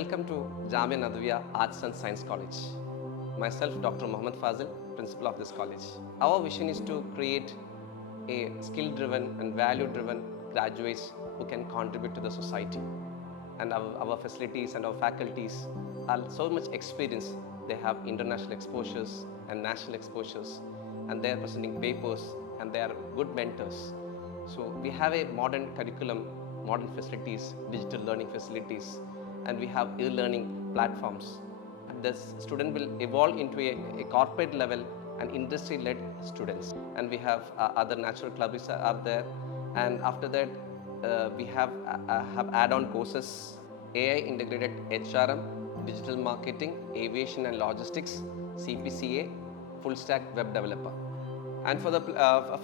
Welcome to Jamia Nadavia Arts and Science College. Myself, Dr. Mohammad Fazil, principal of this college. Our vision is to create a skill-driven and value-driven graduates who can contribute to the society. And our facilities and our faculties are so much experienced. They have international exposures and national exposures, and they are presenting papers, and they are good mentors. So we have a modern curriculum, modern facilities, digital learning facilities, and we have e-learning platforms. And this student will evolve into a corporate level and industry-led students. And we have other natural clubs are there. And after that, we have add-on courses, AI integrated HRM, digital marketing, aviation and logistics, CPCA, full stack web developer. And for the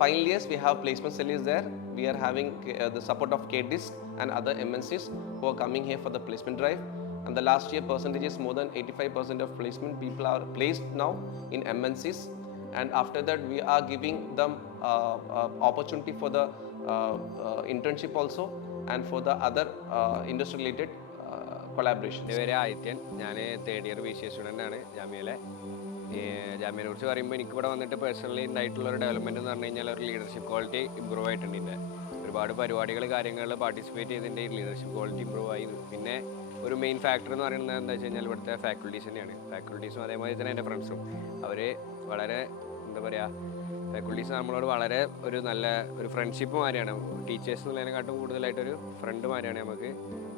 final years, we have placement cells there. We are having the support of KDISC and other MNCs who are coming here for the placement drive. And the last year percentage is more than 85% of placement people are placed now in MNCs. And after that, we are giving them opportunity for the internship also and for the other industry related collaborations. എൻ്റെ പേര് ആദിത്യൻ. ഞാൻ third year BCA student ആണ് ജാമ്യയിലെ. ജാമ്യയെ കുറിച്ച് പറയുമ്പോൾ എനിക്കിവിടെ വന്നിട്ട് പേഴ്സണലി ഉണ്ടായിട്ടുള്ളൊരു ഡെവലപ്മെൻറ്റ് എന്ന് പറഞ്ഞു കഴിഞ്ഞാൽ ഒരു ലീഡർഷിപ്പ് ക്വാളിറ്റി ഇമ്പ്രൂവ് ആയിട്ടുണ്ട്. ഇതിൻ്റെ ഒരുപാട് പരിപാടികൾ കാര്യങ്ങളിൽ പാർട്ടിസിപ്പേറ്റ് ചെയ്തതിൻ്റെ ലീഡർഷിപ്പ് ക്വാളിറ്റി ഇമ്പ്രൂവ് ആയി. പിന്നെ ഒരു മെയിൻ ഫാക്ടർ എന്ന് പറയുന്നത് എന്താ വെച്ച് കഴിഞ്ഞാൽ ഇവിടുത്തെ ഫാക്കൽറ്റീസ് തന്നെയാണ്. ഫാക്കൽറ്റീസും അതേമാതിരി തന്നെ എൻ്റെ ഫ്രണ്ട്സും അവർ വളരെ എന്താ പറയുക, ഫാക്കൽറ്റീസ് നമ്മളോട് വളരെ ഒരു നല്ല ഒരു ഫ്രണ്ട്ഷിപ്പ് മാതിരിയാണ്. ടീച്ചേഴ്സ് എന്നുള്ളതിനെക്കാട്ടും കൂടുതലായിട്ടൊരു ഫ്രണ്ട് മാതിരിയാണ് നമുക്ക്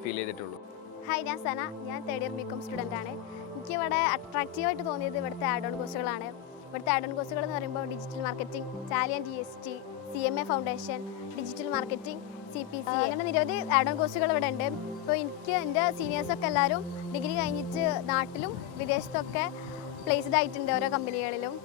ഫീൽ ചെയ്തിട്ടുള്ളൂ. ഹായ്, ഞാൻ സന. ഞാൻ തേർഡ് ഇയർ BCom സ്റ്റുഡൻ്റ് ആണ്. എനിക്കിവിടെ അട്രാക്റ്റീവായിട്ട് തോന്നിയത് ഇവിടുത്തെ ആഡ് ഓൺ കോഴ്സുകളാണ്. ഇവിടുത്തെ ആഡ് ഓൺ കോഴ്സുകൾ എന്ന് പറയുമ്പോൾ digital marketing, Tally and GST, CMA foundation, digital marketing, CPC, അങ്ങനെ നിരവധി ആഡ് ഓൺ കോഴ്സുകൾ ഇവിടെ ഉണ്ട്. ഇപ്പോൾ എനിക്ക് എൻ്റെ സീനിയേഴ്സൊക്കെ എല്ലാവരും ഡിഗ്രി കഴിഞ്ഞിട്ട് നാട്ടിലും വിദേശത്തൊക്കെ പ്ലേസ്ഡ് ആയിട്ടുണ്ട് ഓരോ കമ്പനികളിലും.